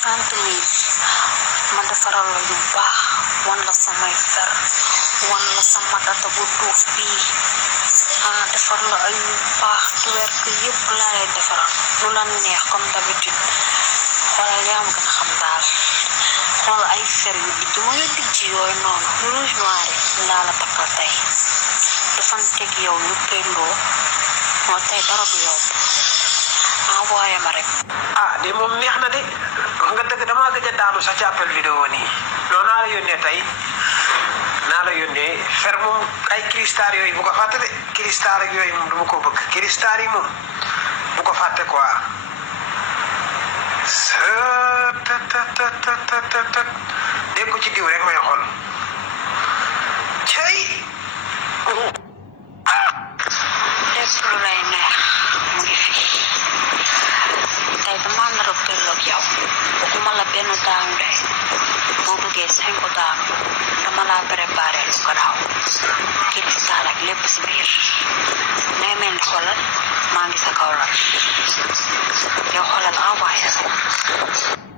Anthony ma defaral la yu baax wan la samay fer wan la sama data bu duuf bi defar la ay yu baax tuwer ko yépp laa lay defaral lu la neex comme d'habitude xoolal yaa ma gën a xam daal xool ay fer yu dijj ma yu dijj yooyu noonu rouge noir laa la takkal tey defanteeg yow yu pendoo moo tey dara du yow envoyé ma rek di moom neex na de wax nga dëgg damaa gëj a daanu sax ci appel vidéo nii loolu naa la yónnee tey naa la yónnee fer moom ay cristal yooyu bu ko fàtte de cristal ak yooyu moom du ma ko bëgg cristal yi moom bu ko fàtte quoi dégg ko ci diw rek may xool cey lépp lu lay neex mu ngi fi tey dama nar a pelloog yow waxuma la benn daanu de boo bëggee 5 daanu dama laa préparé lu garaaw kii fi taal ak lépp si biir nee mel ni xoolal maa ngi sa kaw la yow xoolal envoyé rek